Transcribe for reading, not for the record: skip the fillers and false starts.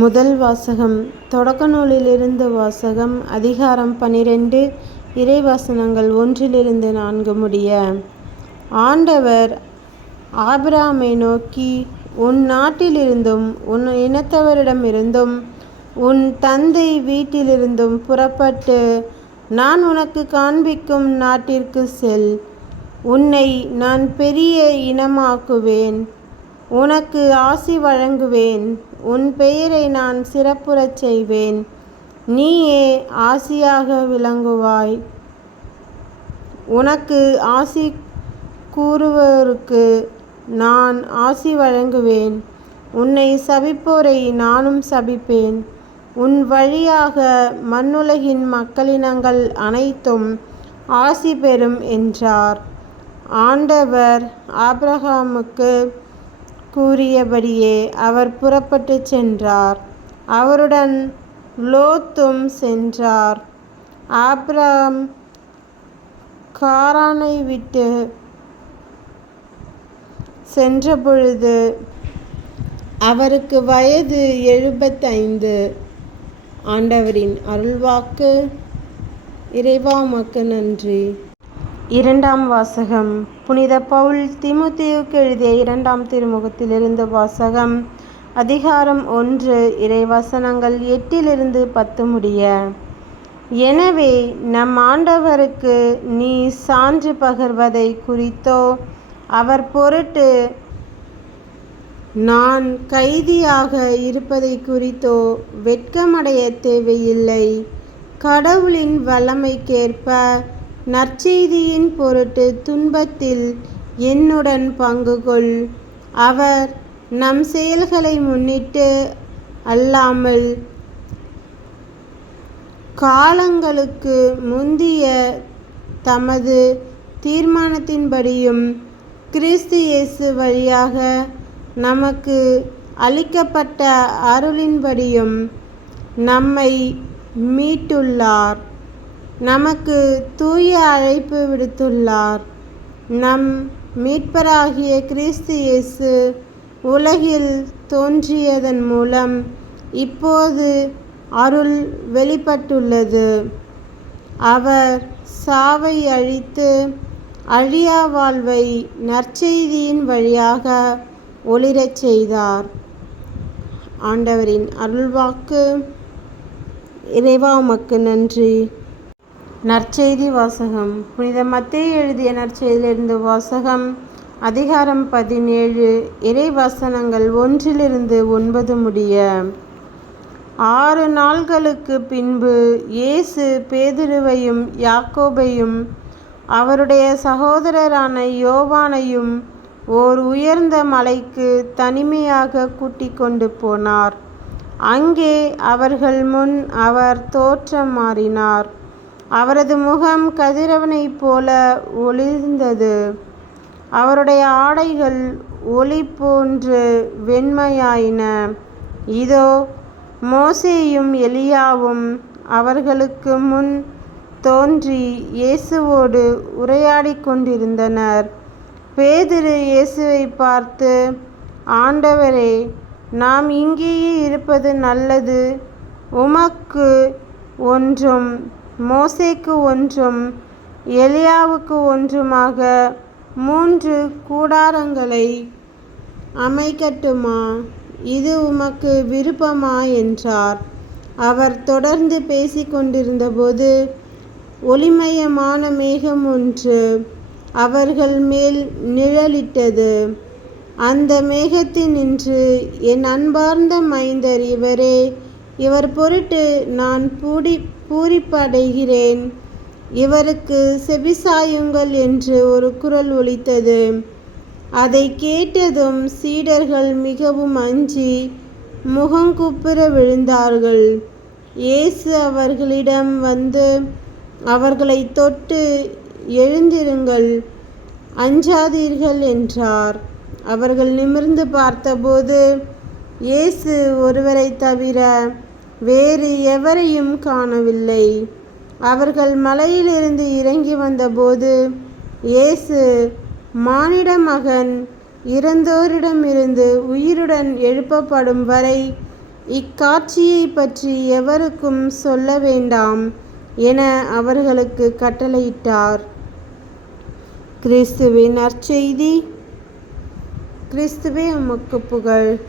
முதல் வாசகம். தொடக்க நூலிலிருந்து வாசகம். அதிகாரம் 12. இறைவசனங்கள் 1-4 முடிய. ஆண்டவர் ஆபிரகாமை நோக்கி, உன் நாட்டிலிருந்தும் உன் இனத்தவரிடமிருந்தும் உன் தந்தை வீட்டிலிருந்தும் புறப்பட்டு நான் உனக்கு காண்பிக்கும் நாட்டிற்கு செல். உன்னை நான் பெரிய இனமாக்குவேன், உனக்கு ஆசி வழங்குவேன், உன் பெயரை நான் சிறப்புறச் செய்வேன், நீயே ஆசியாக விளங்குவாய். உனக்கு ஆசி கூறுவோருக்கு நான் ஆசி வழங்குவேன், உன்னை சபிப்போரை நானும் சபிப்பேன். உன் வழியாக மண்ணுலகின் மக்களினங்கள் அனைத்தும் ஆசி பெறும் என்றார். ஆண்டவர் ஆபிரகாமுக்கு கூறியபடியே அவர் புறப்பட்டுச் சென்றார். அவருடன் லோத்தும் சென்றார். ஆபிரகாம் காரானை விட்டு சென்றபொழுது அவருக்கு வயது 75. ஆண்டவரின் அருள்வாக்கு. இறைவா உமக்கு நன்றி. இரண்டாம் வாசகம். புனித பவுல் தீமோத்தேயுவுக்கு எழுதிய 2ஆம் திருமுகத்திலிருந்து வாசகம். அதிகாரம் 1. இறைவசனங்கள் 8-10 முடிய. எனவே நம் ஆண்டவருக்கு நீ சான்று பகர்வதை குறித்தோ அவர் பொருட்டு நான் கைதியாக இருப்பதை குறித்தோ வெட்கமடைய தேவையில்லை. கடவுளின் வல்லமைக்கேற்ப நற்செய்தியின் பொருட்டு துன்பத்தில் என்னுடன் பங்கு கொள். அவர் நம் செயல்களை முன்னிட்டு அல்லாமல் காலங்களுக்கு முந்திய தமது தீர்மானத்தின்படியும் கிறிஸ்து இயேசு வழியாக நமக்கு அளிக்கப்பட்ட அருளின்படியும் நம்மை மீட்டுள்ளார். நமக்கு தூய அழைப்பு விடுத்துள்ளார். நம் மீட்பராகிய கிறிஸ்து இயேசு உலகில் தோன்றியதன் மூலம் இப்போது அருள் வெளிப்பட்டுள்ளது. அவர் சாவை அழித்து அழியா வாழ்வை நற்செய்தியின் வழியாக ஒளிரச் செய்தார். ஆண்டவரின் அருள்வாக்கு. இறைவா உமக்கு நன்றி. நற்செய்தி வாசகம். புனித மத்தேயு எழுதிய நற்செய்தியிலிருந்து வாசகம். அதிகாரம் 17. இறைவசனங்கள் 1-9 முடிய. 6 நாள்களுக்கு பின்பு இயேசு பேதுருவையும் யாக்கோபையும் அவருடைய சகோதரரான யோவானையும் ஓர் உயர்ந்த மலைக்கு தனிமையாக கூட்டிக் கொண்டு போனார். அங்கே அவர்கள் முன் அவர் தோற்றம் மாறினார். அவரது முகம் கதிரவனைப் போல ஒளிர்ந்தது. அவருடைய ஆடைகள் ஒளி போன்று வெண்மையாயின. இதோ மோசேயும் எலியாவும் அவர்களுக்கு முன் தோன்றி இயேசுவோடு உரையாடிக் கொண்டிருந்தனர். பேதுரு இயேசுவை பார்த்து, ஆண்டவரே, நாம் இங்கேயே இருப்பது நல்லது. உமக்கு ஒன்றும் மோசேக்கு ஒன்றும் எலியாவுக்கு ஒன்றுமாக 3 கூடாரங்களை அமைக்கட்டுமா? இது உமக்கு விருப்பமா என்றார். அவர் தொடர்ந்து பேசிக்கொண்டிருந்தபோது ஒளிமயமான மேகம் ஒன்று அவர்கள் மேல் நிழலிட்டது. அந்த மேகத்தினின்று, என் அன்பார்ந்த மைந்தர் இவரே, இவர் பொருட்டு நான் பூரிப்படைகிறேன், இவருக்கு செவிசாயுங்கள் என்று ஒரு குரல் ஒலித்தது. அதை கேட்டதும் சீடர்கள் மிகவும் அஞ்சி முகங்குப்புற விழுந்தார்கள். இயேசு அவர்களிடம் வந்து அவர்களை தொட்டு, எழுந்திருங்கள், அஞ்சாதீர்கள் என்றார். அவர்கள் நிமிர்ந்து பார்த்தபோது இயேசு ஒருவரை தவிர வேறு எவரையும் காணவில்லை. அவர்கள் மலையிலிருந்து இறங்கி வந்தபோது இயேசு, மானிட மகன் இறந்தோரிடமிருந்து உயிருடன் எழுப்பப்படும் வரை இக்காட்சியை பற்றி எவருக்கும் சொல்ல வேண்டாம் என அவர்களுக்கு கட்டளையிட்டார். கிறிஸ்துவின் நற்செய்தி. கிறிஸ்துவே உமக்கு புகழ்.